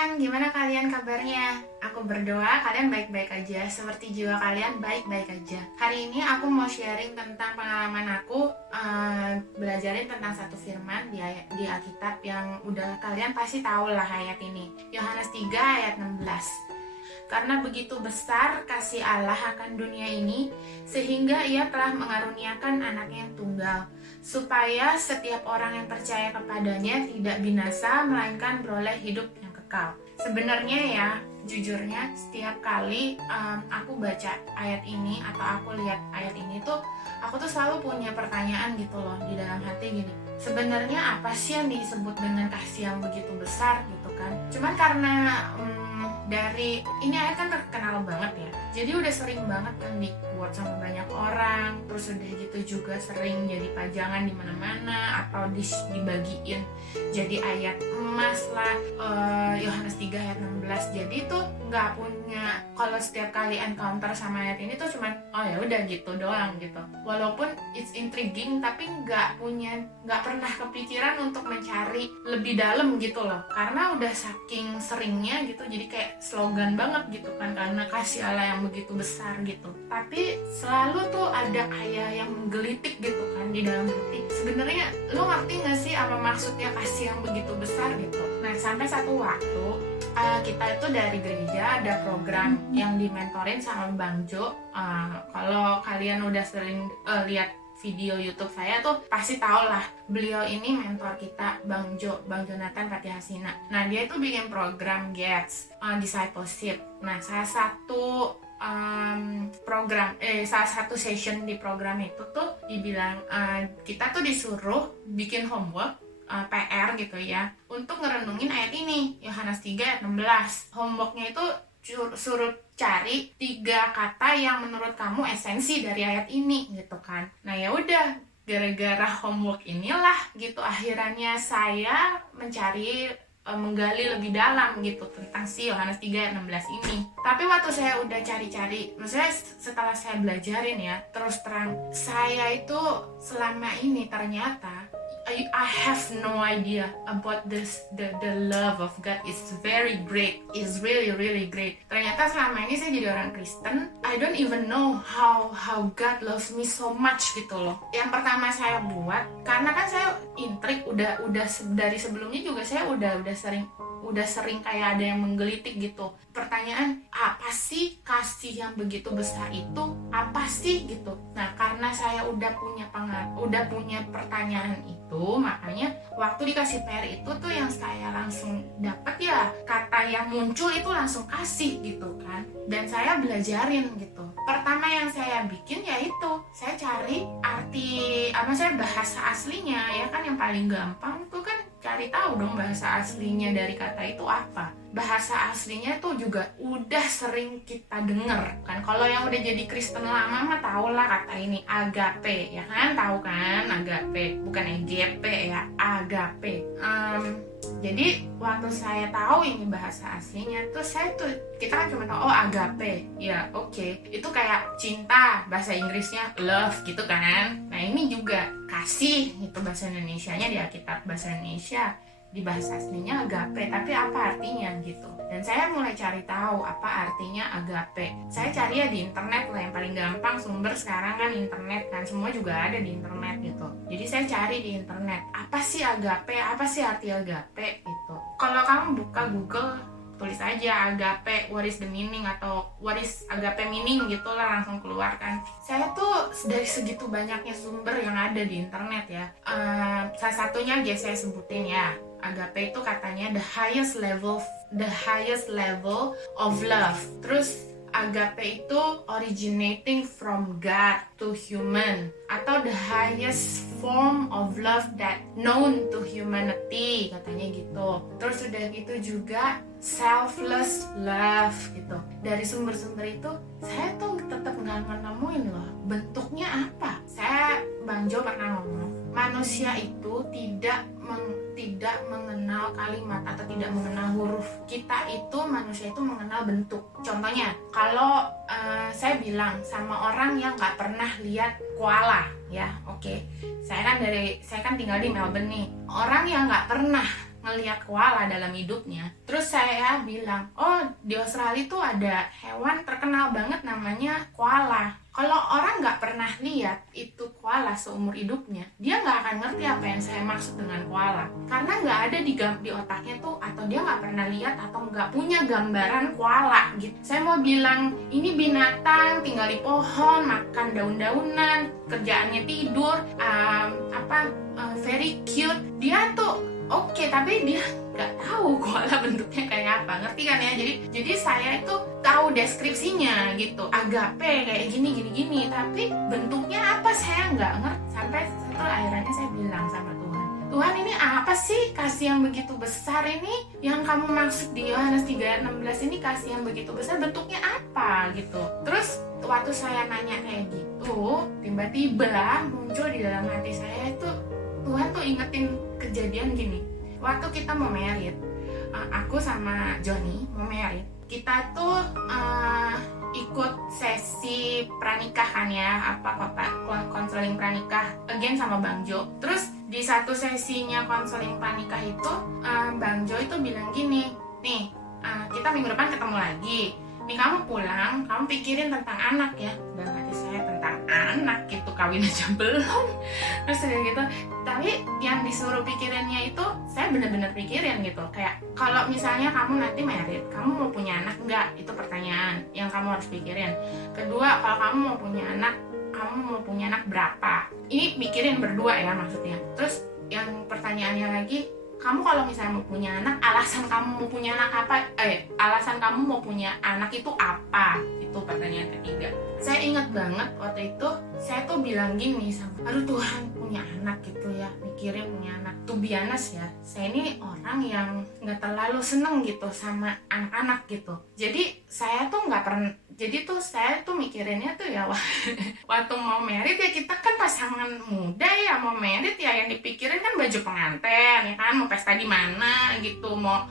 teman-teman, gimana kalian kabarnya? Aku berdoa kalian baik-baik aja, seperti jiwa kalian baik-baik aja. Hari ini aku mau sharing tentang pengalaman aku belajarin tentang satu firman di Alkitab yang udah kalian pasti tahu lah ayat ini. Yohanes 3 ayat 16. Karena begitu besar kasih Allah akan dunia ini, sehingga ia telah mengaruniakan anaknya yang tunggal, supaya setiap orang yang percaya kepadanya tidak binasa, melainkan beroleh hidup yang kekal. Sebenarnya ya, jujurnya setiap kali aku baca ayat ini atau aku lihat ayat ini tuh, aku tuh selalu punya pertanyaan gitu loh di dalam hati gini. Sebenarnya apa sih yang disebut dengan kasih yang begitu besar gitu kan? Cuman karena dari ini ayat kan terkenal banget ya, jadi udah sering banget kan di-quote sama banyak orang, terus udah gitu juga sering jadi pajangan di mana-mana atau dibagiin jadi ayat emas lah, Yohanes 3 ayat 16. Jadi tuh nggak punya, kalau setiap kali encounter sama ayat ini tuh cuman oh ya udah gitu doang gitu, walaupun it's intriguing tapi nggak pernah kepikiran untuk mencari lebih dalam gitu loh, karena udah saking seringnya gitu, jadi kayak slogan banget gitu kan, karena kasih Allah yang begitu besar gitu. Tapi selalu tuh ada kayak yang menggelitik gitu kan di dalam hati, sebenarnya lo ngerti gak sih apa maksudnya kasih yang begitu besar gitu. Nah sampai satu waktu kita itu dari gereja ada program yang dimentorin sama Bang Jo. Kalau kalian udah sering lihat video YouTube saya tuh pasti tau lah, beliau ini mentor kita, Bang Jonathan Patihasina. Nah dia itu bikin program GETS, Discipleship. Nah salah satu salah satu session di program itu tuh dibilang kita tuh disuruh bikin homework, PR gitu ya, untuk ngerenungin ayat ini, Yohanes 3 ayat 16. Homeworknya itu suruh cari 3 kata yang menurut kamu esensi dari ayat ini gitu kan. Nah ya udah, gara-gara homework inilah gitu akhirnya saya menggali lebih dalam gitu tentang si Yohanes 3 ayat 16 ini. Tapi waktu saya udah cari-cari, maksudnya setelah saya belajarin ya, terus terang saya itu selama ini ternyata I have no idea about this. The love of God is very great, is really great. Ternyata selama ini saya jadi orang Kristen, I don't even know how God loves me so much gitu loh. Yang pertama saya buat, karena kan saya intrik udah dari sebelumnya juga saya udah sering kayak ada yang menggelitik gitu. Pertanyaan, apa sih kasih yang begitu besar itu? Apa sih gitu. Nah, karena saya udah punya pertanyaan itu, makanya waktu dikasih PR itu tuh yang saya langsung dapat ya, kata yang muncul itu langsung kasih gitu kan. Dan saya belajarin gitu. Pertama yang saya bikin yaitu saya cari saya bahasa aslinya ya kan, yang paling gampang tuh kan cari tahu dong bahasa aslinya dari kata itu apa. Bahasa aslinya tuh juga udah sering kita denger kan. Kalau yang udah jadi Kristen lama mah tau lah kata ini, agape ya kan, tahu kan agape, bukan EGP ya, agape. Jadi waktu saya tahu ini bahasa aslinya tuh kita kan cuma tahu oh agape ya, oke. Itu kayak cinta, bahasa Inggrisnya love gitu kan. Nah ini juga kasih itu bahasa Indonesianya, di Alkitab bahasa Indonesia, di bahasa aslinya agape, tapi apa artinya gitu. Dan saya mulai cari tahu apa artinya agape. Saya cari ya di internet lah, yang paling gampang sumber sekarang kan internet kan, semua juga ada di internet gitu. Jadi saya cari di internet, apa sih agape, apa sih arti agape gitu. Kalau kamu buka Google, tulis aja agape, what is the meaning, atau what is agape meaning gitu lah, langsung keluar kan. Saya tuh dari segitu banyaknya sumber yang ada di internet ya, salah satunya saya sebutin ya, agape itu katanya the highest level of love. Terus agape itu originating from God to human, atau the highest form of love that known to humanity katanya gitu. Terus udah gitu juga selfless love gitu. Dari sumber-sumber itu saya tuh tetap nggak nemuin loh bentuknya apa. Bang Jo pernah ngomong, manusia itu tidak mengenal kalimat atau tidak mengenal huruf. Manusia itu mengenal bentuk. Contohnya, kalau saya bilang sama orang yang nggak pernah lihat koala, ya, oke. Saya kan tinggal di Melbourne nih. Orang yang nggak pernah ngelihat koala dalam hidupnya. Terus saya bilang, oh di Australia tuh ada hewan terkenal banget namanya koala. Kalau orang nggak pernah lihat itu koala seumur hidupnya, dia nggak akan ngerti apa yang saya maksud dengan koala. Karena nggak ada di otaknya tuh, atau dia nggak pernah lihat atau nggak punya gambaran koala gitu. Saya mau bilang, ini binatang tinggal di pohon, makan daun-daunan, kerjaannya tidur, very cute. Dia tuh oke, tapi dia nggak tahu koala bentuknya kayak apa, ngerti kan ya? Jadi saya itu tahu deskripsinya gitu, agape kayak gini, tapi bentuknya apa saya nggak ngerti. Sampai itu akhirnya saya bilang sama Tuhan, Tuhan ini apa sih kasih yang begitu besar ini, yang kamu maksud di Yohanes 3:16 ini kasih yang begitu besar, bentuknya apa gitu. Terus waktu saya nanya kayak gitu, tiba-tiba muncul di dalam hati saya itu, Tuhan tuh ingetin kejadian gini. Waktu kita mau married, aku sama Johnny mau married, kita tuh ikut sesi pranikah kan ya, konseling pranikah again sama Bang Jo. Terus di satu sesinya konseling pranikah itu, Bang Jo itu bilang gini, nih kita minggu depan ketemu lagi. Nih kamu pulang, kamu pikirin tentang anak ya. Dalam hati saya, tentang anak gitu, kawin aja belum. Terus kayak gitu. Tapi yang disuruh pikirinnya itu, saya benar-benar pikirin gitu. Kayak kalau misalnya kamu nanti married, kamu mau punya anak enggak? Itu pertanyaan yang kamu harus pikirin. Kedua, kalau kamu mau punya anak, kamu mau punya anak berapa? Ini pikirin berdua ya maksudnya. Terus yang pertanyaannya lagi, kamu kalau misalnya mau punya anak, alasan kamu mau punya anak apa? Alasan kamu mau punya anak itu apa? Itu pertanyaan ketiga. Saya ingat banget waktu itu, saya tuh bilang gini sama, aduh Tuhan, punya anak gitu ya, mikirin punya anak. To be honest ya, saya ini orang yang nggak terlalu seneng gitu sama anak-anak gitu. Jadi saya tuh nggak pernah, jadi tuh saya tuh mikirinnya tuh ya, waktu mau married ya, kita kan pasangan muda ya, mau married ya yang dipikirin kan baju pengantin ya kan, mau pesta di mana gitu, mau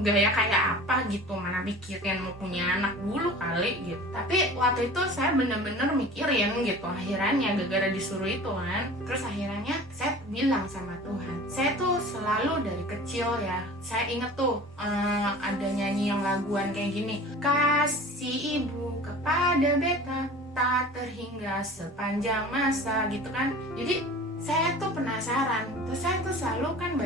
gaya kayak apa gitu, mana mikirin mau punya anak dulu kali gitu. Tapi waktu itu saya bener-bener mikirin gitu, akhirnya gara-gara disuruh itu kan. Terus akhirnya saya bilang sama Tuhan, saya tuh selalu dari kecil ya, saya inget tuh ada nyanyi yang laguan kayak gini, kasih ibu kepada beta tak terhingga sepanjang masa gitu kan. Jadi saya tuh penasaran, terus saya tuh selalu kan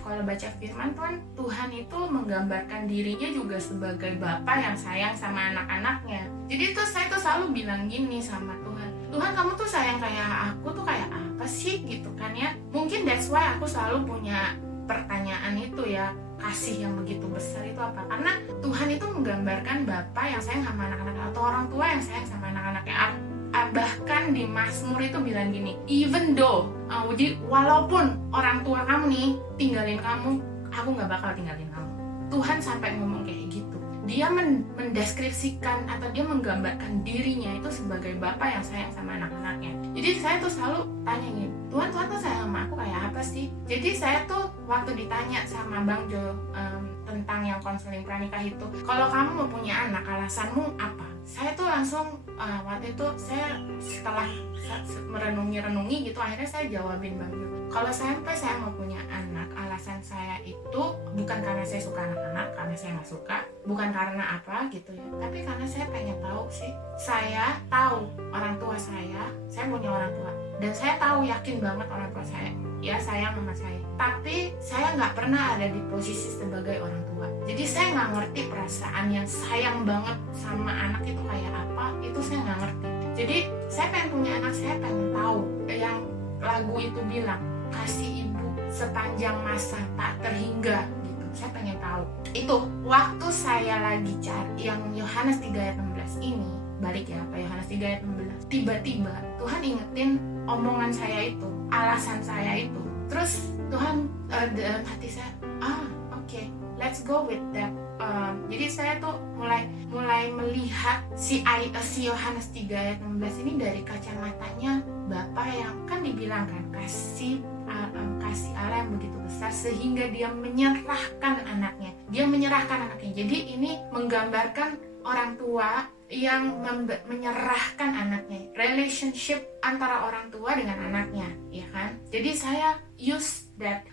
kalau baca firman Tuhan itu menggambarkan dirinya juga sebagai Bapa yang sayang sama anak-anaknya. Jadi tuh saya tuh selalu bilang gini sama Tuhan, Tuhan kamu tuh sayang kayak aku tuh kayak apa sih gitu kan ya. Mungkin that's why aku selalu punya pertanyaan itu ya, kasih yang begitu besar itu apa. Karena Tuhan itu menggambarkan Bapa yang sayang sama anak-anak, atau orang tua yang sayang sama anak-anaknya. Bahkan di Mazmur itu bilang gini, even though jadi walaupun orang tua kamu nih tinggalin kamu, aku gak bakal tinggalin kamu. Tuhan sampai ngomong kayak gitu. Dia mendeskripsikan atau dia menggambarkan dirinya itu sebagai Bapa yang sayang sama anak-anaknya. Jadi saya tuh selalu tanya gini, Tuhan tuh sayang sama aku kayak apa sih? Jadi saya tuh waktu ditanya sama Bang Jo tentang yang konseling pranikah itu, kalau kamu mau punya anak, alasanmu apa? Saya tuh langsung waktu itu saya setelah merenungi gitu, akhirnya saya jawabin Bang Jo, kalau sampai saya mau punya anak, alasan saya itu bukan karena saya suka anak-anak, karena saya nggak suka, bukan karena apa gitu ya, tapi karena saya pengen tahu sih, saya tahu orang tua saya punya orang tua, dan saya tahu yakin banget orang tua saya ya sayang sama saya, tapi saya nggak pernah ada di posisi sebagai orang tua. Jadi saya nggak ngerti perasaan yang sayang banget sama anak itu kayak apa, itu saya nggak ngerti. Jadi saya pengen punya anak, saya pengen tahu yang lagu itu bilang, kasih ibu sepanjang masa tak terhingga gitu. Saya pengen tahu. Itu waktu saya lagi cari yang Yohanes 3:16 ini, balik ya, Pak Yohanes 3:16. Tiba-tiba Tuhan ingetin omongan saya itu, alasan saya itu. Terus Tuhan dalam hati saya, oke, let's go with that. Jadi saya tuh mulai melihat si Yohanes 3:16 ini dari kacamatanya Bapa yang kan dibilang kan kasih Allah yang begitu besar sehingga dia menyerahkan anaknya. Jadi ini menggambarkan orang tua yang menyerahkan anaknya, relationship antara orang tua dengan anaknya, ya kan? Jadi saya use that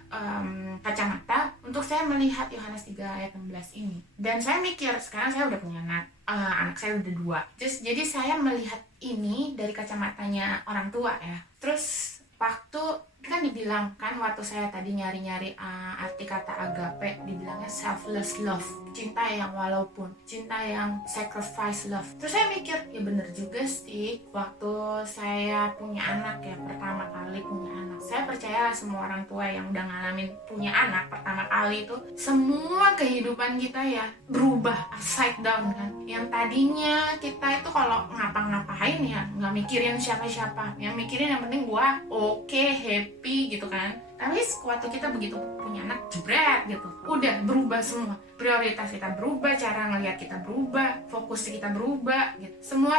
kacamata untuk saya melihat Yohanes 3 ayat 16 ini. Dan saya mikir, sekarang saya udah punya anak saya udah 2. Jadi saya melihat ini dari kacamatanya orang tua ya. Terus waktu kan dibilang kan waktu saya tadi nyari-nyari arti kata agape, dibilangnya selfless love, cinta yang walaupun, cinta yang sacrifice love. Terus saya mikir, ya bener juga sih. Waktu saya punya anak ya, pertama kali punya anak, saya percaya semua orang tua yang udah ngalamin punya anak pertama kali itu, semua kehidupan kita ya berubah upside down kan. Yang tadinya kita itu kalau ngapa-ngapain ya nggak mikirin siapa-siapa, yang mikirin yang penting gua oke, happy gitu kan. Tapi waktu kita begitu punya anak, jebret gitu, udah berubah semua. Prioritas kita berubah, cara ngelihat kita berubah, fokus kita berubah gitu. Semua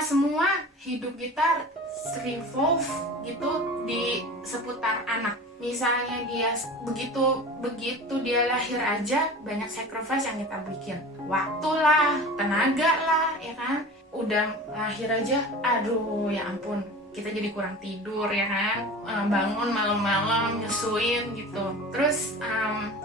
hidup kita revolve gitu di seputar anak. Misalnya dia begitu dia lahir aja, banyak sacrifice yang kita bikin. Waktu lah, tenaga lah, ya kan. Udah lahir aja, aduh ya ampun, kita jadi kurang tidur ya kan, bangun malam-malam nyusuin gitu, terus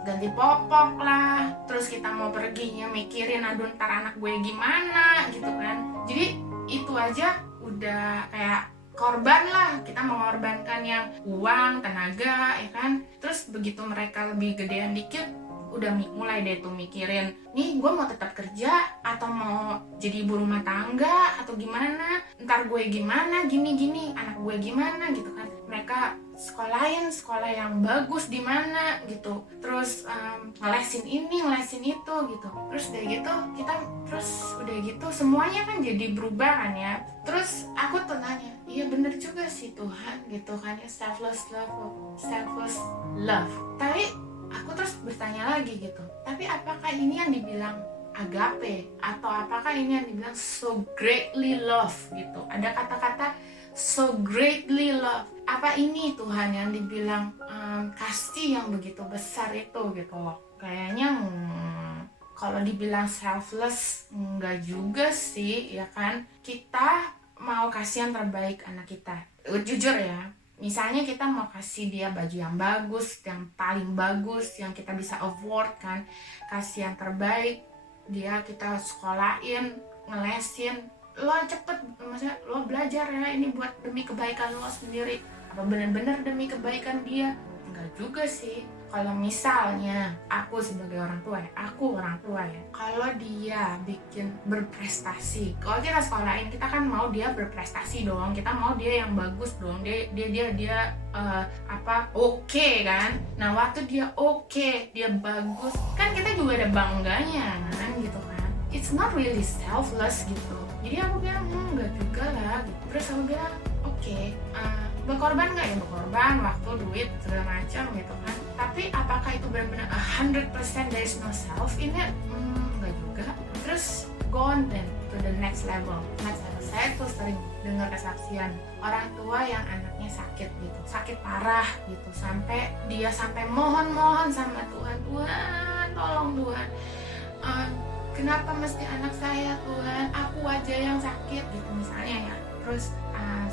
ganti popok lah, terus kita mau perginya mikirin aduh ntar anak gue gimana gitu kan. Jadi itu aja udah kayak korban lah, kita mengorbankan yang uang, tenaga ya kan. Terus begitu mereka lebih gedean dikit, udah mulai deh tuh mikirin, nih gue mau tetap kerja atau mau jadi ibu rumah tangga atau gimana, ntar gue gimana, gini anak gue gimana gitu kan. Mereka sekolah yang bagus di mana gitu, terus ngelesin ini ngelesin itu gitu. Terus udah gitu semuanya kan jadi berubah kan ya. Terus aku tuh nanya, iya bener juga sih Tuhan gitu kan ya, selfless love. Tapi aku terus bertanya lagi gitu, tapi apakah ini yang dibilang agape atau apakah ini yang dibilang so greatly love gitu? Ada kata-kata so greatly love. Apa ini Tuhan yang dibilang kasih yang begitu besar itu gitu loh? Kayaknya kalau dibilang selfless enggak juga sih ya kan. Kita mau kasih yang terbaik anak kita. Jujur ya, misalnya kita mau kasih dia baju yang bagus, yang paling bagus, yang kita bisa afford kan, kasih yang terbaik, dia kita sekolahin, ngelesin, lo cepet, maksudnya lo belajar ya, ini buat demi kebaikan lo sendiri. Apa benar-benar demi kebaikan dia? Enggak juga sih. Kalau misalnya aku sebagai orang tua ya, kalau dia bikin berprestasi, kalau kita sekolahin, kita kan mau dia berprestasi dong, kita mau dia yang bagus dong, dia oke kan. Nah waktu dia oke, dia bagus, kan kita juga ada bangganya kan gitu kan. It's not really selfless gitu. Jadi aku bilang enggak juga lah gitu. Terus aku bilang oke, berkorban nggak ya? Berkorban waktu, duit, segala macam gitu kan. Tapi apakah itu benar-benar 100% there is no self in it? Nggak juga. Terus go on then to the next level. Saya tuh sering dengar kesaksian orang tua yang anaknya sakit gitu, sakit parah gitu, sampai mohon sama Tuhan, tolong Tuhan, kenapa mesti anak saya Tuhan, aku aja yang sakit gitu misalnya ya. Terus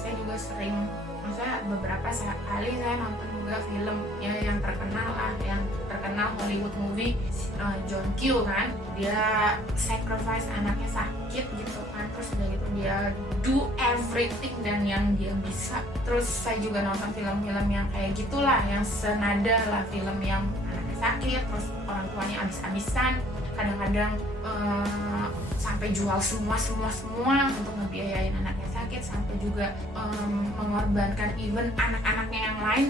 saya juga sering, maksudnya beberapa kali saya nonton juga film ya yang terkenal Hollywood movie, John Q kan, dia sacrifice anaknya sakit gitu kan, terus udah gitu dia do everything dan yang dia bisa. Terus saya juga nonton film-film yang kayak gitulah, yang senada lah, film yang anaknya sakit terus orang tuanya abis-abisan, kadang-kadang sampai jual semua untuk ngebiayain anaknya sakit, sampai juga mengorbankan even anak-anaknya yang lain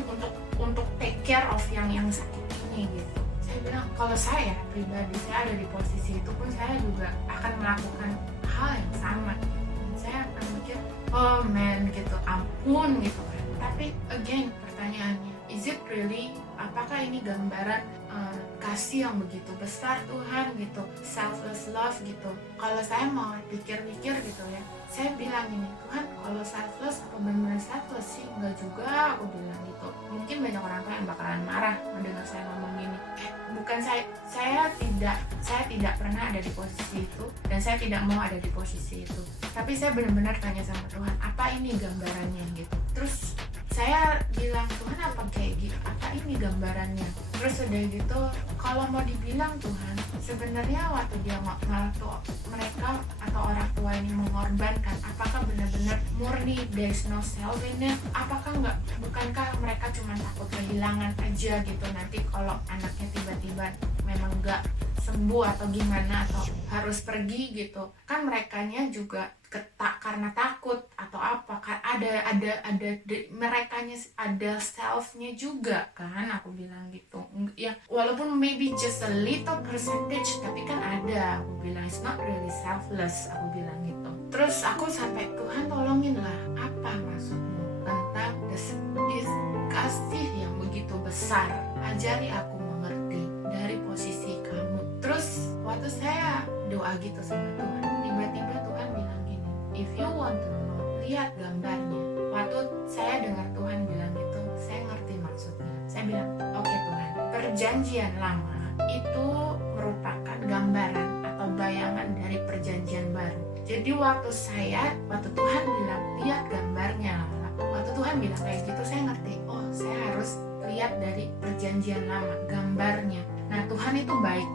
untuk take care of yang sakit ini gitu. Saya bilang kalau saya pribadi, saya ada di posisi itu pun saya juga akan melakukan hal yang sama. Dan saya akan mikir, oh man gitu, ampun gitu kan. Tapi again pertanyaannya, is it really, apakah ini gambaran kasih yang begitu besar Tuhan gitu, selfless love gitu? Kalau saya mau pikir-pikir gitu ya, saya bilang ini, Tuhan kalau selfless apa benar selfless sih? Enggak juga, aku bilang gitu. Mungkin banyak orang tua yang bakalan marah mendengar saya ngomong gini. Bukan saya tidak pernah ada di posisi itu, dan saya tidak mau ada di posisi itu. Tapi saya benar-benar tanya sama Tuhan, apa ini gambarannya gitu. Terus saya bilang, Tuhan apa kayak gitu, apa ini gambarannya? Terus udah gitu, kalau mau dibilang Tuhan, sebenarnya waktu mereka atau orang tua ini mengorbankan, apakah benar-benar murni there is no self in it? Apakah enggak, bukankah mereka cuma takut kehilangan aja gitu, nanti kalau anaknya tiba-tiba memang enggak sembuh atau gimana, atau harus pergi gitu kan, merekanya juga karena takut atau apa kan, merekanya ada selfnya juga kan, aku bilang gitu ya, walaupun maybe just a little percentage, tapi kan ada, aku bilang it's not really selfless, aku bilang gitu. Terus aku sampai, Tuhan tolongin lah, apa maksudmu tentang this kasih yang begitu besar, ajari aku mengerti dari posisi kamu. Terus waktu saya doa gitu sama Tuhan, tiba-tiba Tuhan bilang gini, if you want to know, lihat gambarnya. Waktu saya dengar Tuhan bilang gitu, saya ngerti maksudnya. Saya bilang, oke Tuhan, perjanjian lama itu merupakan gambaran atau bayangan dari perjanjian baru. Jadi waktu Tuhan bilang, lihat gambarnya, waktu Tuhan bilang kayak gitu, saya ngerti, oh saya harus lihat dari perjanjian lama, gambarnya. Nah Tuhan itu baik,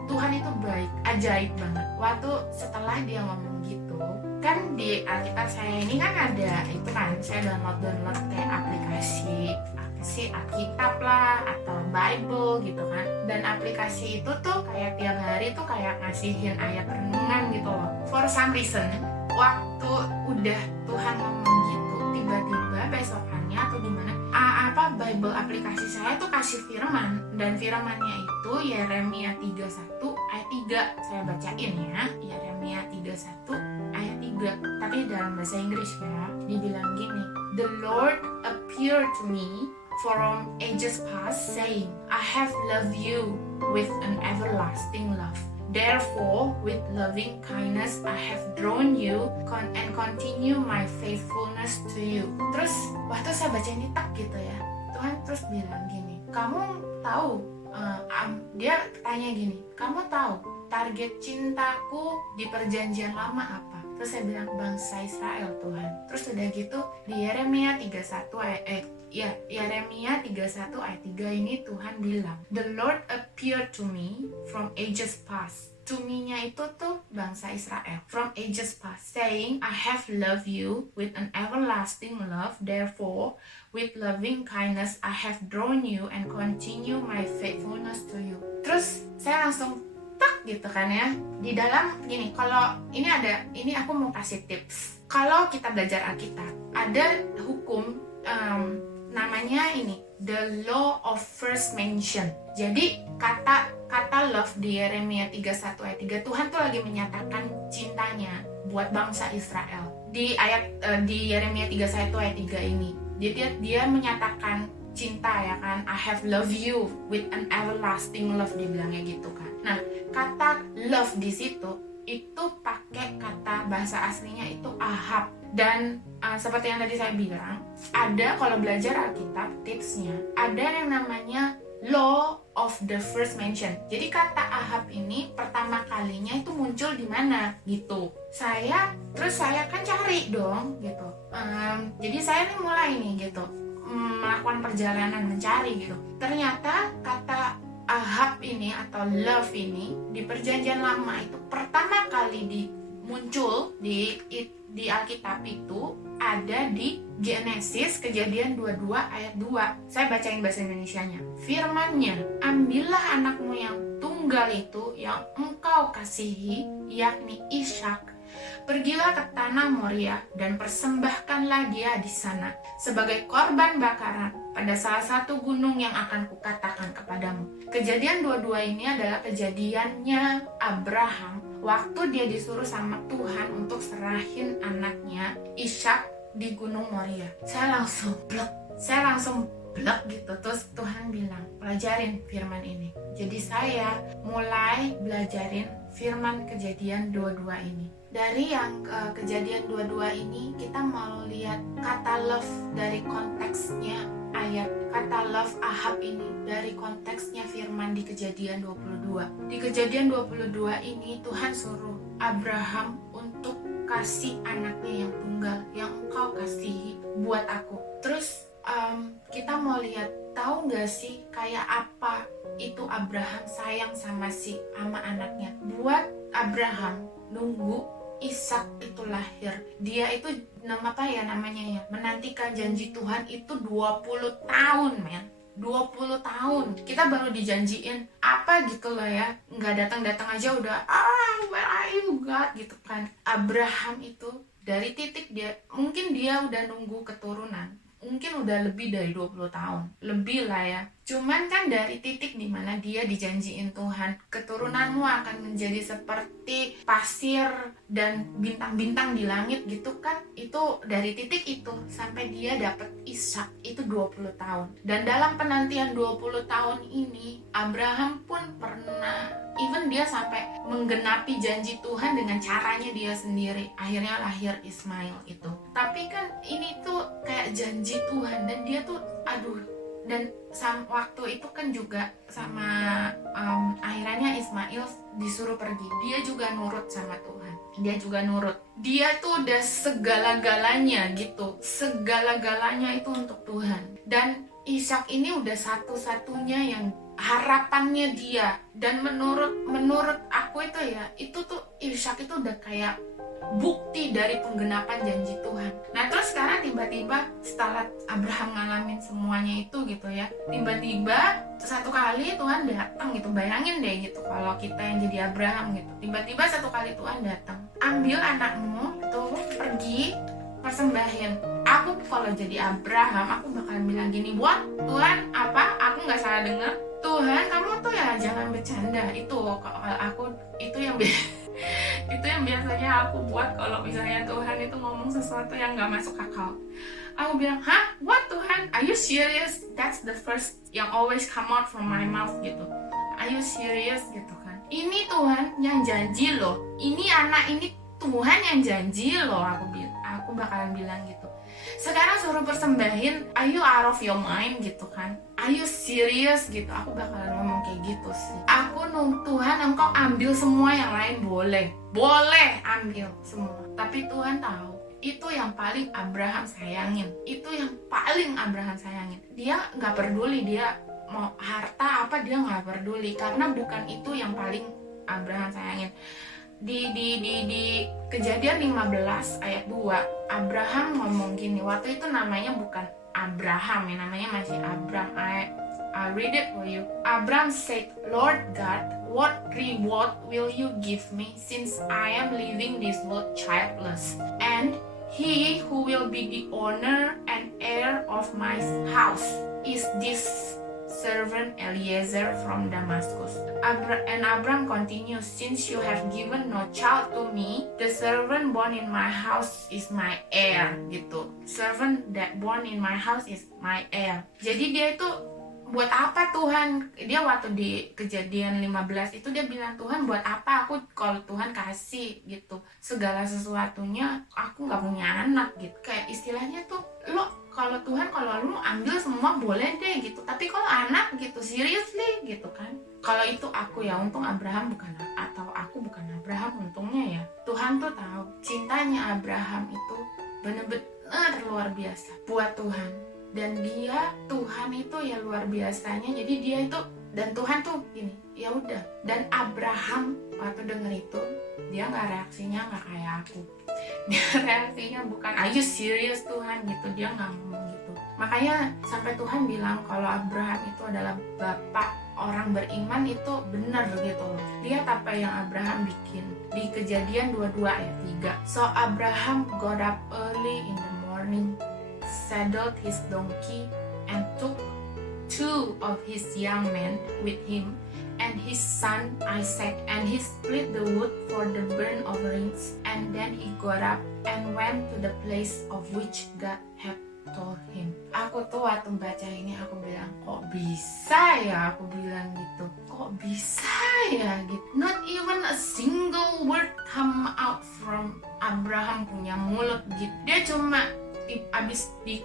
ajaib banget. Waktu setelah dia ngomong gitu, kan di Alkitab saya ini kan ada itu kan, saya download kayak aplikasi Alkitab lah atau Bible gitu kan. Dan aplikasi itu tuh kayak tiap hari tuh kayak ngasihin ayat renungan gitu loh. For some reason, waktu udah Tuhan ngomong gitu, tiba-tiba besokannya atau gimana, Bible aplikasi saya tuh kasih firman, dan firmannya itu Yeremia 31 ayat 3. Saya bacain ya, Yeremia 31 ayat 3, tapi dalam bahasa Inggris ya. Dibilang gini, the Lord appeared to me from ages past, saying, I have loved you with an everlasting love. Therefore, with loving kindness I have drawn you and continue my faithfulness to you. Terus waktu saya baca ini tak gitu ya, Tuhan terus bilang gini, kamu tahu, dia tanya gini, kamu tahu target cintaku di perjanjian lama apa? Terus saya bilang, bangsa Israel Tuhan. Terus udah gitu di Yeremia 31 ayat 3 ini Tuhan bilang, the Lord appeared to me from ages past. To me-nya itu tuh bangsa Israel, from ages past, saying, I have loved you with an everlasting love, therefore with loving kindness I have drawn you and continue my faithfulness to you. Terus saya langsung tak gitu kan ya. Di dalam gini, kalau ini aku mau kasih tips. Kalau kita belajar Alkitab, ada hukum namanya ini, the law of first mention. Jadi kata love di Yeremia 31 ayat 3, Tuhan tuh lagi menyatakan cintanya buat bangsa Israel. Di Yeremia 31 ayat 3 ini, dia menyatakan cinta ya kan, I have loved you with an everlasting love, dibilangnya gitu kan. Nah, kata love di situ itu pakai kata bahasa aslinya itu ahab. Dan seperti yang tadi saya bilang, ada kalau belajar Alkitab tipsnya, ada yang namanya law of the first mention. Jadi kata ahab ini pertama kalinya itu muncul di mana gitu. Saya kan cari dong gitu. Jadi saya nih mulai nih gitu, melakukan perjalanan mencari gitu. Ternyata kata ahab ini atau love ini di perjanjian lama itu pertama kali muncul di Alkitab itu ada di Genesis, Kejadian 22 ayat 2. Saya bacain bahasa Indonesianya. Firman-Nya, ambillah anakmu yang tunggal itu yang engkau kasihi, yakni Ishak. Pergilah ke tanah Moria dan persembahkanlah dia di sana sebagai korban bakaran pada salah satu gunung yang akan kukatakan kepadamu. Kejadian 22 ini adalah kejadiannya Abraham waktu dia disuruh sama Tuhan untuk serahin anaknya Ishak di Gunung Moria. Saya langsung blek gitu. Terus Tuhan bilang, pelajarin firman ini. Jadi saya mulai belajarin firman Kejadian 22 ini. Dari yang Kejadian 22 ini kita mau lihat kata love dari konteksnya ayat, kata love ahab ini dari konteksnya firman di Kejadian 22. Di Kejadian 22 ini Tuhan suruh Abraham untuk kasih anaknya yang tunggal yang engkau kasihi buat aku. Terus kita mau lihat, tahu nggak sih kayak apa itu Abraham sayang sama anaknya. Buat Abraham nunggu Ishak itu lahir, dia itu namanya menantikan janji Tuhan itu 20 tahun, men. 20 tahun kita baru dijanjiin apa gitu lah ya, nggak datang aja udah where are you God gitu kan. Abraham itu dari titik mungkin dia udah nunggu keturunan, mungkin udah lebih dari 20 tahun lebih lah ya. Cuman kan dari titik dimana dia dijanjiin Tuhan, keturunanmu akan menjadi seperti pasir dan bintang-bintang di langit gitu kan. Itu dari titik itu sampai dia dapat Ishak itu 20 tahun. Dan dalam penantian 20 tahun ini, Abraham pun pernah, even dia sampai menggenapi janji Tuhan dengan caranya dia sendiri. Akhirnya lahir Ismail itu. Tapi kan ini tuh kayak janji Tuhan, dan dia tuh dan waktu itu kan juga sama akhirnya Ismail disuruh pergi, dia juga nurut sama Tuhan, dia tuh udah segala-galanya gitu, segala-galanya itu untuk Tuhan. Dan Ishak ini udah satu-satunya yang harapannya dia. Dan menurut aku itu ya, itu tuh Ishak itu udah kayak bukti dari penggenapan janji Tuhan. Nah terus sekarang tiba-tiba setelah Abraham ngalamin semuanya itu gitu ya, tiba-tiba satu kali Tuhan datang gitu. Bayangin deh gitu, kalau kita yang jadi Abraham gitu, tiba-tiba satu kali Tuhan datang, ambil anakmu tuh, pergi persembahin. Aku kalau jadi Abraham, aku bakalan bilang gini, buat Tuhan apa? Aku nggak salah dengar, Tuhan kamu tuh ya jangan bercanda. Itu aku itu yang biasanya aku buat kalau misalnya Tuhan itu ngomong sesuatu yang gak masuk akal. Aku bilang, what Tuhan? Are you serious? That's the first yang always come out from my mouth gitu. Are you serious gitu kan? Ini Tuhan yang janji loh. Ini anak ini Tuhan yang janji loh, aku bakalan bilang gitu. Sekarang suruh persembahin, are you out of your mind gitu kan? Are you serious gitu? Aku bakalan ngomong kayak gitu sih. Tuhan, engkau ambil semua, yang lain boleh ambil semua. Tapi Tuhan tahu itu yang paling Abraham sayangin. Dia nggak peduli dia mau harta apa, dia nggak peduli, karena bukan itu yang paling Abraham sayangin. Di Kejadian 15 ayat 2, Abraham ngomong gini. Waktu itu namanya bukan Abraham ya, namanya masih Abram. I read it for you. Abram said, Lord God, what reward will you give me, since I am leaving this world childless? And he who will be the owner and heir of my house is this servant Eliezer from Damascus. And Abram continues, since you have given no child to me, the servant born in my house is my heir. Gitu. Servant that born in my house is my heir. Jadi dia itu buat apa Tuhan? Dia waktu di Kejadian 15 itu dia bilang, Tuhan buat apa aku kalau Tuhan kasih gitu segala sesuatunya, aku nggak punya anak gitu. Kayak istilahnya tuh, kalau Tuhan, kalau lu ambil semua boleh deh gitu, tapi kalau anak gitu, seriously gitu kan. Kalau itu aku ya, untung Abraham bukan Abraham, untungnya ya Tuhan tuh tahu cintanya Abraham itu bener-bener luar biasa buat Tuhan. Dan Tuhan itu ya luar biasanya. Jadi dia itu, dan Tuhan tuh gini, ya udah. Dan Abraham waktu denger itu, dia reaksinya nggak kayak aku. Dia reaksinya bukan, are you serious Tuhan gitu. Dia nggak ngomong gitu. Makanya sampai Tuhan bilang kalau Abraham itu adalah bapak orang beriman, itu benar gitu loh. Lihat apa yang Abraham bikin di Kejadian 22 ayat 3. So Abraham got up early in the morning, saddled his donkey, and took 2 of his young men with him, and his son Isaac, and he split the wood for the burnt offerings, and then he got up and went to the place of which God had told him. Aku tuh waktu baca ini aku bilang, kok bisa ya, aku bilang gitu, kok bisa ya gitu. Not even a single word come out from Abraham punya mulut gitu. Dia cuma abis di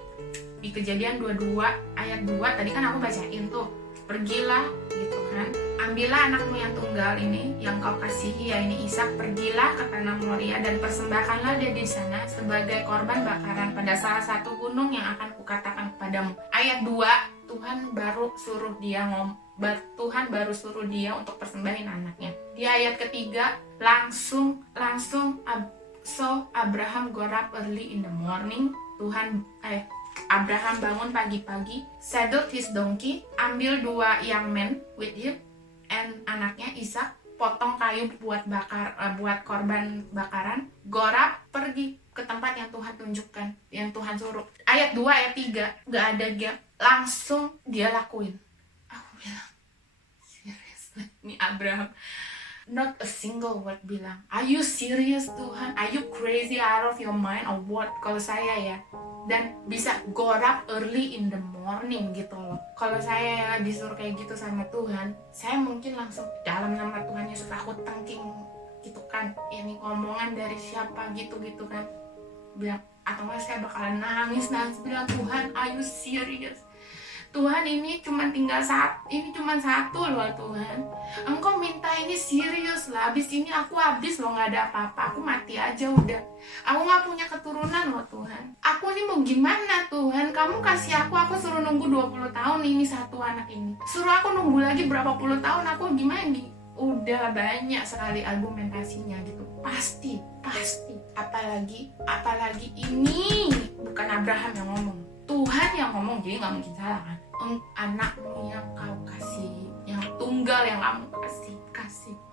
Kejadian 22 ayat 2 tadi kan aku bacain tuh, pergilah gitu kan, ambillah anakmu yang tunggal ini, yang kau kasihi, yaitu Ishak, pergilah ke tanah Moria dan persembahkanlah dia di sana sebagai korban bakaran pada salah satu gunung yang akan kukatakan kepadamu. Ayat 2, Tuhan baru suruh dia untuk persembahin anaknya. Di ayat ketiga, langsung so Abraham got up early in the morning. Abraham bangun pagi-pagi, saddled his donkey, ambil 2 young men with him, and anaknya Ishak, potong kayu buat korban bakaran, got up, pergi ke tempat yang Tuhan tunjukkan, yang Tuhan suruh. Ayat 2, ayat 3, gak ada gap, langsung dia lakuin. Aku bilang, seriously, ini Abraham not a single word bilang, are you serious Tuhan? Are you crazy out of your mind or what? Kalau saya ya, dan bisa got up early in the morning gitu loh. Kalau saya disuruh kayak gitu sama Tuhan, saya mungkin langsung dalam nama Tuhan Yesus aku tengking gitu kan. Ini ngomongan dari siapa gitu kan. Bilang, atau nggak saya bakalan nangis bilang, Tuhan, are you serious? Tuhan, ini cuma satu loh Tuhan. Engkau minta ini serius lah. Abis ini aku habis loh, nggak ada apa-apa. Aku mati aja udah. Aku nggak punya keturunan loh Tuhan. Aku ini mau gimana Tuhan? Kamu kasih aku suruh nunggu 20 tahun ini satu anak ini. Suruh aku nunggu lagi berapa puluh tahun, aku gimana nih? Udah banyak sekali argumentasinya gitu. Pasti. Apalagi ini bukan Abraham yang ngomong. Tuhan yang ngomong, jadi nggak mungkin salah kan. Anakmu yang kau kasih, yang tunggal yang kamu kasih.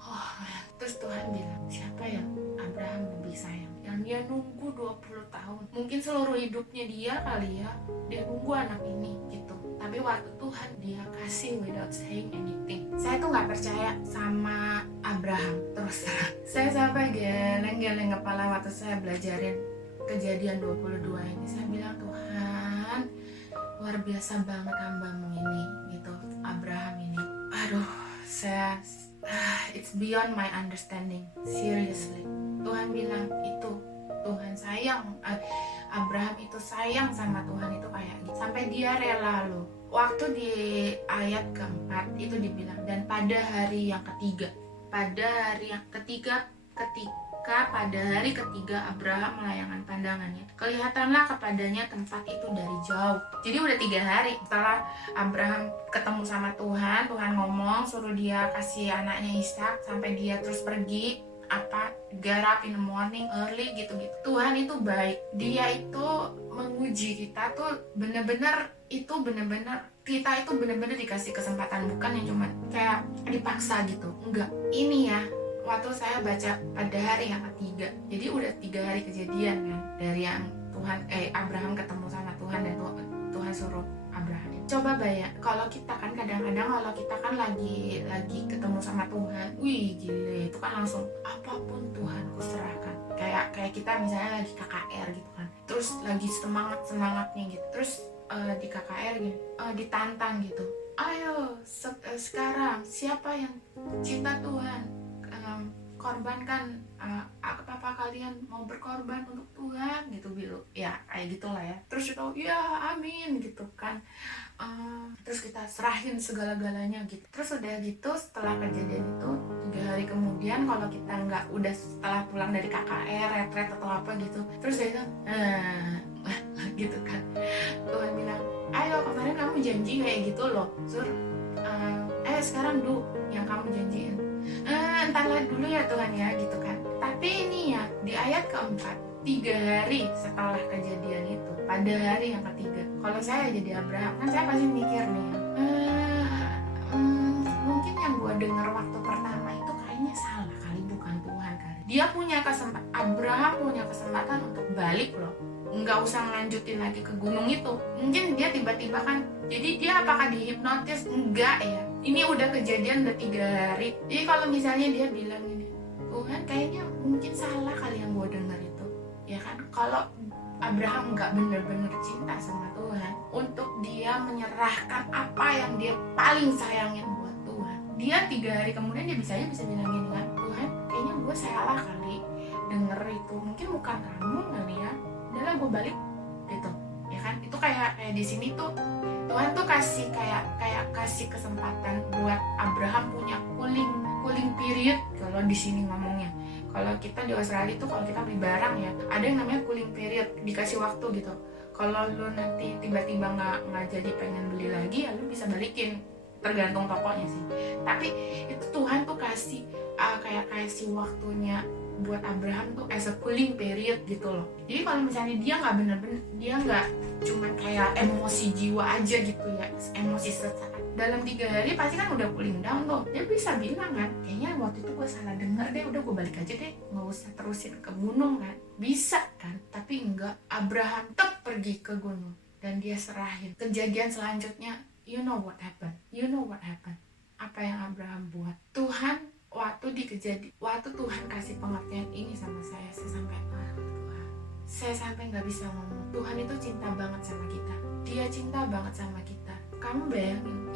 Oh man. Terus Tuhan bilang, siapa yang Abraham lebih sayang? Yang dia nunggu 20 tahun, mungkin seluruh hidupnya dia kali ya, dia nunggu anak ini gitu. Tapi waktu Tuhan dia kasih without saying anything. Saya tuh nggak percaya sama Abraham terus terang. Saya sampai geleng-geleng kepala waktu saya belajarin Kejadian 22 ini. Saya bilang, Tuhan, luar biasa banget hambamu ini gitu, Abraham ini. Aduh, it's beyond my understanding, seriously. Tuhan bilang itu, Tuhan sayang, Abraham itu sayang sama Tuhan itu kayak gitu, sampai dia rela loh. Waktu di ayat keempat itu dibilang, dan pada hari ketiga pada hari ketiga Abraham melayangkan pandangannya, kelihatanlah kepadanya tempat itu dari jauh. Jadi udah 3 hari setelah Abraham ketemu sama Tuhan ngomong suruh dia kasih anaknya Ishak, sampai dia terus pergi get up in the morning early gitu. Tuhan itu baik, dia itu menguji kita tuh bener-bener kita itu bener-bener dikasih kesempatan, bukan yang cuma kayak dipaksa gitu. Enggak, ini ya waktu saya baca pada hari yang ketiga, jadi udah 3 hari kejadian kan, dari yang Abraham ketemu sama Tuhan dan Tuhan suruh Abraham. Coba bayang, kalau kita kan kadang-kadang kalau kita kan lagi ketemu sama Tuhan, wih gile, itu kan langsung apapun Tuhan ku serahkan. Kayak kita misalnya lagi KKR gitu kan, terus lagi semangatnya gitu, terus di KKR gitu, ditantang gitu, ayo sekarang siapa yang cinta Tuhan, korbankan apa kalian mau berkorban untuk Tuhan gitu ya, kayak gitulah ya. Terus kita ya amin gitu kan, terus kita serahin segala-galanya gitu. Terus udah gitu setelah kejadian itu 3 hari kemudian, kalau kita udah setelah pulang dari KKR retret atau apa gitu, terus dia bilang gitu kan, Tuhan bilang, ayo kemarin kamu janji kayak gitu loh Sur, sekarang yang kamu janjiin, entarlah dulu ya Tuhan ya gitu kan. Tapi ini ya di ayat keempat, 3 hari setelah kejadian itu, pada hari yang ketiga, kalau saya jadi Abraham kan saya pasti mikir nih mungkin yang gue dengar waktu pertama itu kayaknya salah kali, bukan Tuhan kali. Dia punya kesempatan, Abraham punya kesempatan untuk balik loh, nggak usah ngelanjutin lagi ke gunung itu. Mungkin dia tiba-tiba kan, jadi dia apakah dihipnotis? Enggak ya, ini udah kejadian udah 3 hari. Jadi kalau misalnya dia bilang gini, Tuhan kayaknya mungkin salah kali yang gue dengar itu, ya kan. Kalau Abraham nggak bener-bener cinta sama Tuhan untuk dia menyerahkan apa yang dia paling sayangin buat Tuhan, dia 3 hari kemudian dia bisa bilang gini kan, Tuhan kayaknya gue salah kali denger itu, mungkin bukan kamu kali ya, udahlah gue balik gitu, ya kan. Itu kayak di sini tuh Tuhan tuh kasih kayak kasih kesempatan buat Abraham punya cooling period kalau di sini ngomongnya. Kalau kita di Australia tuh kalau kita beli barang ya, ada yang namanya cooling period, dikasih waktu gitu. Kalau lu nanti tiba-tiba nggak jadi pengen beli lagi, ya lu bisa balikin, tergantung tokonya sih. Tapi itu Tuhan tuh kasih kayak kasih waktunya buat Abraham tuh as a cooling period gitu loh. Jadi kalau misalnya dia nggak bener-bener, dia nggak cuman kayak emosi jiwa aja gitu ya, emosi sesaat, dalam 3 hari pasti kan udah cooling down tuh. Dia bisa bilang kan, kayaknya waktu itu gue salah dengar deh, udah gue balik aja deh, nggak usah terusin ke gunung kan. Bisa kan, tapi enggak. Abraham tetap pergi ke gunung dan dia serahin. Kejadian selanjutnya, you know what happened? Apa yang Abraham buat? Tuhan waktu Tuhan kasih pengertian ini sama saya sampai Tuhan, saya sampai nggak bisa ngomong. Tuhan itu cinta banget sama kita, dia cinta banget sama kita. Kamu bayangin,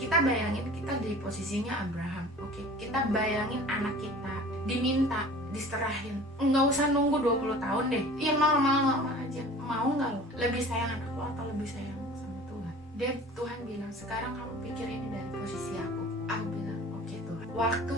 kita bayangin kita di posisinya Abraham, oke? Kita bayangin anak kita diminta, diserahin, nggak usah nunggu 20 tahun deh, yang normal aja. Mau nggak lo lebih sayang anak lo atau lebih sayang sama Tuhan? Tuhan bilang, sekarang kamu pikir ini dari posisi aku bilang, oke Tuhan. Waktu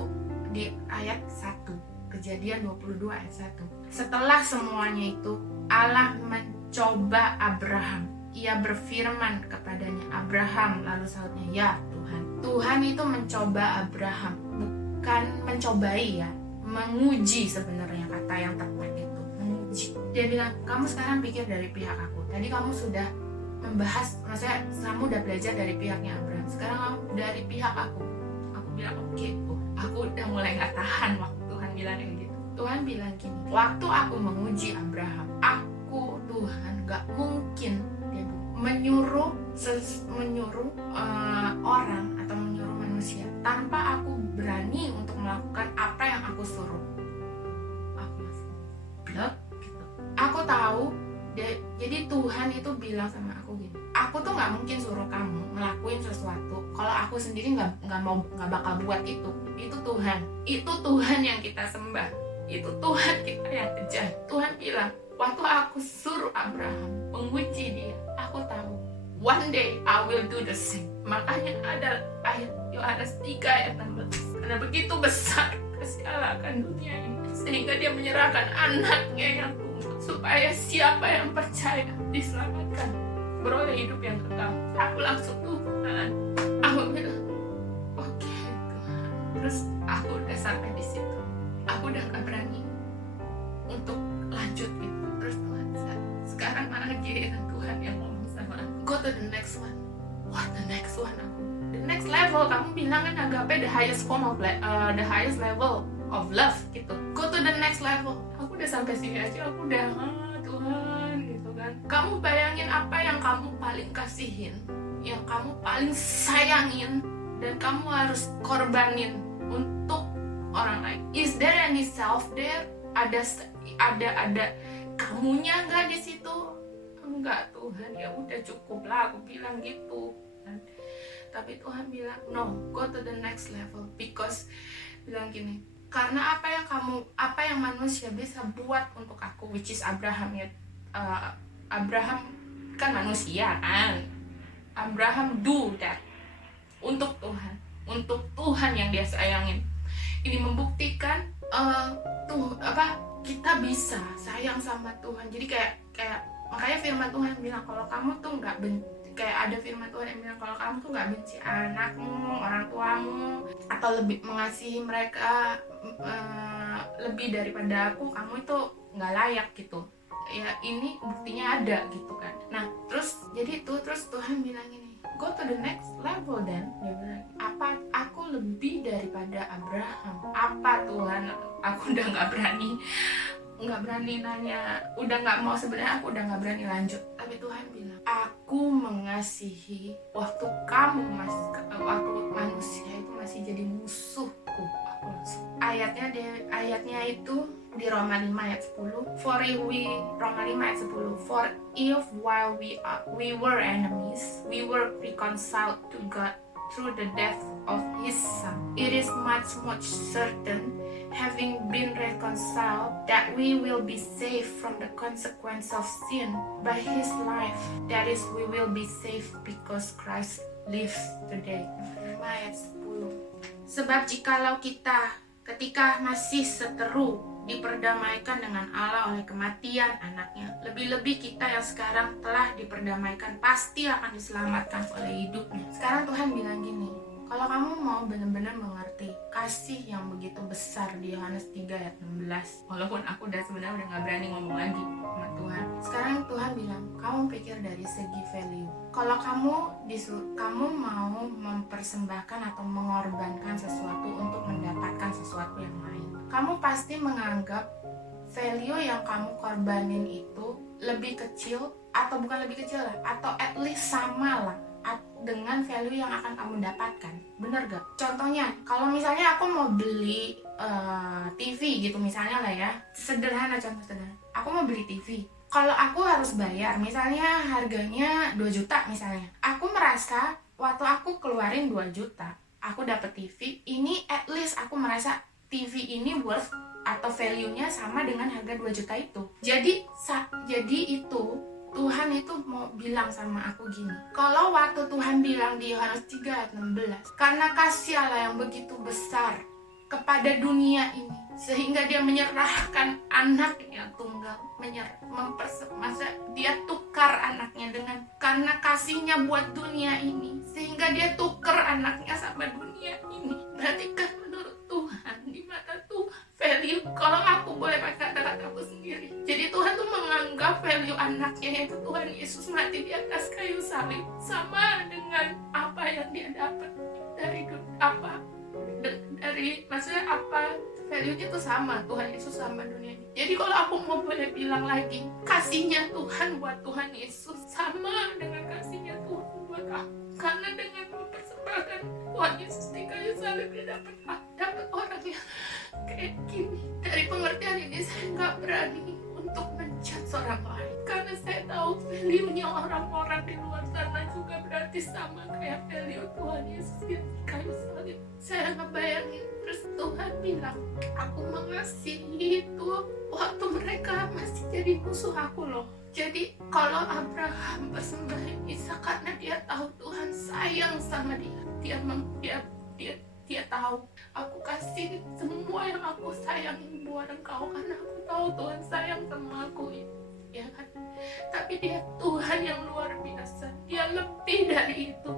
di ayat 1, Kejadian 22 ayat 1, setelah semuanya itu Allah mencoba Abraham. Ia berfirman kepadanya, Abraham, lalu sautnya, ya Tuhan. Tuhan itu mencoba Abraham, bukan mencobai ya, menguji sebenarnya kata yang tepat itu, menguji. Dia bilang, kamu sekarang pikir dari pihak aku. Tadi kamu sudah membahas, maksudnya kamu udah belajar dari pihaknya Abraham. Sekarang kamu dari pihak aku. Aku bilang, oke, aku udah mulai gak tahan waktu Tuhan bilang kayak gitu. Tuhan bilang gini, waktu aku menguji Abraham, aku Tuhan gak mungkin menyuruh orang atau menyuruh manusia tanpa aku berani untuk melakukan apa yang aku suruh. Aku langsung blok gitu. Aku tahu, jadi Tuhan itu bilang sama aku gini, aku tuh nggak mungkin suruh kamu ngelakuin sesuatu kalau aku sendiri nggak bakal buat itu. Itu Tuhan yang kita sembah, itu Tuhan kita yang kejar. Tuhan bilang, waktu aku suruh Abraham menguji dia, aku tahu one day I will do the same. Makanya ada ayat Yohanes 3 ayat 16, karena begitu besar kasih Allah akan dunia ini sehingga dia menyerahkan anaknya yang tunggal, supaya siapa yang percaya diselamatkan, beroleh hidup yang kekal. Aku langsung Tuhan, aku bilang oke Tuhan. Terus aku udah sampai di situ, aku udah gak berani untuk lanjut gitu. Terus Tuhan, sekarang lagi Tuhan yang ngomong sama aku, go to the next one. What the next one? The next level. Kamu bilang kan agape the highest form of the highest level of love gitu. Go to the next level. Aku udah sampai sini aja, aku udah Tuhan gitu kan. Kamu bayangin apa yang kamu paling kasihin, yang kamu paling sayangin, dan kamu harus korbanin untuk orang lain. Is there any self there? Ada kamunya nggak di situ? Enggak Tuhan, ya udah cukup lah, aku bilang gitu. Tapi Tuhan bilang no, go to the next level, because bilang gini, karena apa yang manusia bisa buat untuk aku, which is Abraham ya. Abraham kan manusia kan, Abraham do that untuk Tuhan yang dia sayangin. Ini membuktikan kita bisa sayang sama Tuhan. Jadi kayak makanya firman Tuhan bilang, kalau kamu tuh nggak kayak ada firman Tuhan yang bilang, kalau kamu tuh nggak benci anakmu, orang tuamu, atau lebih mengasihi mereka lebih daripada aku, kamu itu nggak layak gitu ya. Ini buktinya ada gitu kan. Nah terus Tuhan bilang ini, go to the next level. Dan dia bilang, apa aku lebih daripada Abraham? Apa Tuhan? Aku udah nggak berani nanya, udah nggak mau, sebenarnya aku udah nggak berani lanjut. Tapi Tuhan bilang, aku mengasihi waktu waktu manusia itu masih jadi musuhku. Aku langsung ayatnya itu di Roma 5 ayat 10. Roma 5 ayat 10. For if while we were enemies, we were reconciled to God through the death of His Son, it is much certain having been reconciled, that we will be saved from the consequence of sin by his life. That is, we will be saved because Christ lives today. Ayat 10. Sebab jikalau kita ketika masih seteru diperdamaikan dengan Allah oleh kematian anaknya, lebih-lebih kita yang sekarang telah diperdamaikan pasti akan diselamatkan oleh hidupnya. Sekarang Tuhan bilang gini, kalau kamu mau benar-benar mengerti kasih yang begitu besar di Yohanes 3 ayat 16, walaupun aku sebenarnya udah gak berani ngomong lagi sama Tuhan. Sekarang Tuhan bilang, kamu pikir dari segi value. Kalau kamu mau mempersembahkan atau mengorbankan sesuatu untuk mendapatkan sesuatu yang lain, kamu pasti menganggap value yang kamu korbanin itu lebih kecil, atau bukan lebih kecil lah, atau at least sama lah dengan value yang akan kamu dapatkan. Bener gak? Contohnya, kalau misalnya aku mau beli TV gitu misalnya lah ya, sederhana, contoh sederhana, aku mau beli TV. Kalau aku harus bayar, misalnya harganya 2 juta misalnya, aku merasa waktu aku keluarin 2 juta, aku dapet TV, ini at least aku merasa TV ini worth atau value-nya sama dengan harga 2 juta itu. Jadi itu Tuhan itu mau bilang sama aku gini, kalau waktu Tuhan bilang di Yohanes 3 ayat 16, karena kasih Allah yang begitu besar kepada dunia ini, sehingga dia menyerahkan anaknya tunggal, masa dia tukar anaknya dengan, karena kasihnya buat dunia ini, sehingga dia tukar anaknya sama dunia ini. Berarti kan menurut Tuhan, di mata Tuhan, value, kalau aku boleh pakai kata-kataku sendiri, jadi Tuhan tuh menganggap value anaknya, yaitu Tuhan Yesus mati di atas kayu salib, sama dengan apa yang dia dapat dari maksudnya apa, value-nya tuh sama, Tuhan Yesus sama dunia ini. Jadi kalau aku mau boleh bilang lagi, kasihnya Tuhan buat Tuhan Yesus sama dengan kasihnya Tuhan buat aku, karena dengan mempersembahkan Tuhan Yesus di kayu salib, dia dapat orang yang kayak gini. Dari pengertian ini saya nggak berani untuk menjudge orang lain, karena saya tahu value-nya orang-orang di luar sana juga berarti sama kayak value Tuhan Yesus di kayu salib. Saya ngebayangin, terus Tuhan bilang, aku mengasihi itu waktu mereka masih jadi musuh aku loh. Jadi kalau Abraham persembahin Ishak karena dia tahu Tuhan sayang sama dia tahu, aku kasih semua yang aku sayangin buat engkau karena aku tahu Tuhan sayang sama aku, ya kan? Tapi dia Tuhan yang luar biasa, dia lebih dari itu.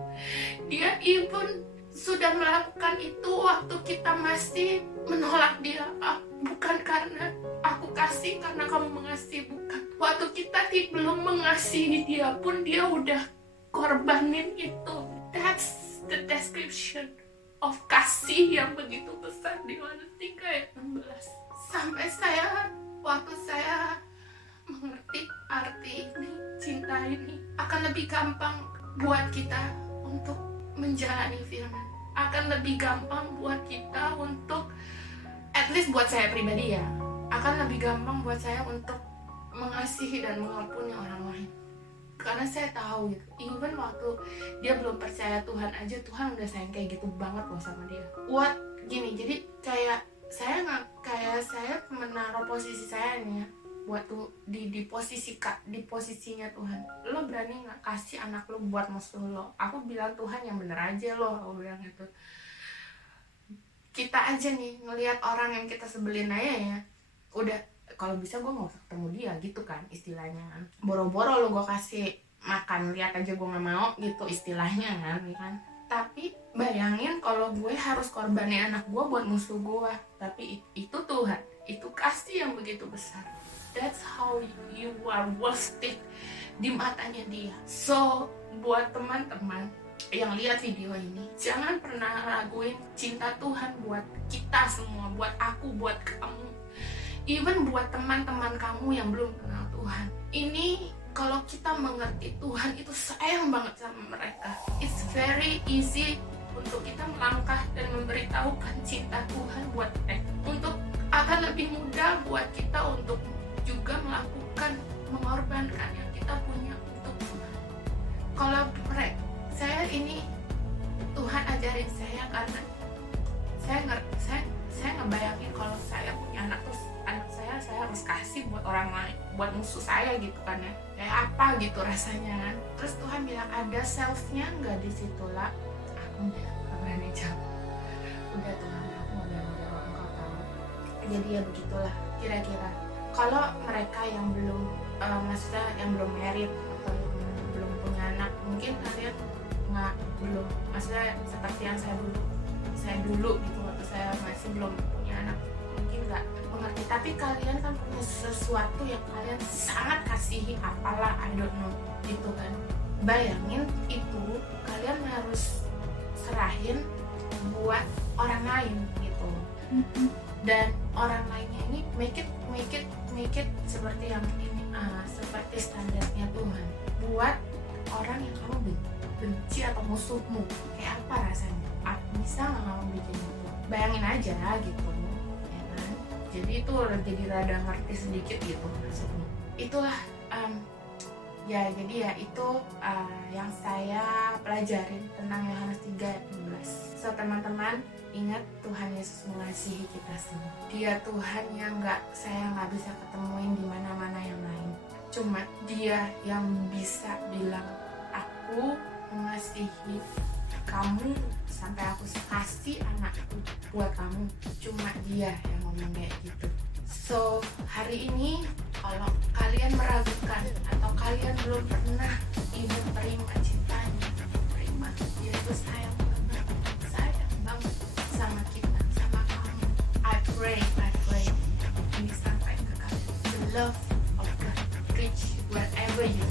Dia even sudah melakukan itu waktu kita masih menolak dia. Bukan karena aku kasih karena kamu mengasihi, bukan. Waktu kita belum mengasihi dia pun dia udah korbanin itu. That's the description of kasih yang begitu besar di Yohanes 3 ayat 16. Sampai waktu saya mengerti arti ini, cinta ini, akan lebih gampang buat kita untuk menjalani firman. Akan lebih gampang buat kita untuk, at least buat saya pribadi ya, akan lebih gampang buat saya untuk mengasihi dan mengampuni orang lain. Karena saya tahu gitu, even waktu dia belum percaya Tuhan aja, Tuhan udah sayang kayak gitu banget loh sama dia. Jadi kayak saya menaruh posisi saya nih ya, buat tuh di posisinya Tuhan. Lo berani nggak kasih anak lo buat musuh lo? Aku bilang, Tuhan yang bener aja lo, aku bilang gitu. Kita aja nih ngelihat orang yang kita sebelin aja ya, udah, kalau bisa gue nggak usah ketemu dia gitu kan istilahnya kan. Boro-boro lo gue kasih makan, lihat aja gue nggak mau gitu istilahnya kan. Tapi bayangin kalau gue harus korbanin anak gue buat musuh gue. Tapi itu Tuhan, itu kasih yang begitu besar. That's how you are worth it di matanya dia. So buat teman-teman yang lihat video ini, jangan pernah raguin cinta Tuhan buat kita semua, buat aku, buat kamu, even buat teman-teman kamu yang belum kenal Tuhan. Ini kalau kita mengerti Tuhan itu sayang banget sama mereka. It's very easy untuk kita melangkah dan memberitahukan cinta Tuhan buat mereka. Untuk akan lebih mudah buat kita untuk juga melakukan, mengorbankan yang kita punya untuk Tuhan. Kalau saya ini Tuhan ajarin saya, karena saya ngebayangin kalau saya orang lain, buat musuh saya gitu kan ya, kayak apa gitu rasanya kan. Terus Tuhan bilang ada selfnya nggak di situ lah. Aku udah gak berani jawab, udah Tuhan aku udah jawab, engkau tahu. Jadi ya begitulah kira-kira. Kalau mereka yang belum maksudnya yang belum married atau yang belum punya anak, mungkin kalian nggak belum, maksudnya seperti yang saya dulu gitu, waktu saya masih belum punya anak mungkin nggak mengerti, tapi kalian kan punya sesuatu yang kalian sangat kasihi, apalah I don't know gitu kan. Bayangin itu kalian harus serahin buat orang lain gitu, dan orang lainnya ini make it seperti yang ini, seperti standarnya Tuhan buat orang yang kamu benci atau musuhmu. Kayak apa rasanya? Bisa nggak kamu bikin itu? Bayangin aja gitu ya kan. Jadi itu jadi rada ngerti sedikit gitu maksudnya. Itulah ya, jadi ya itu yang saya pelajarin tentang Yohanes 3 ayat 16. So teman-teman, ingat Tuhan Yesus mengasihi kita semua. Dia Tuhan yang saya nggak bisa ketemuin di mana-mana yang lain. Cuma Dia yang bisa bilang, aku mengasihi kamu sampai aku kasih anakku buat kamu. Cuma Dia yang ngomong kayak gitu. So hari ini kalau kalian meragukan atau kalian belum pernah ibu terima cintanya, terima, Dia itu sayang banget sama kita, sama kamu. I pray ini sampai ke kalian. The love of God reach wherever you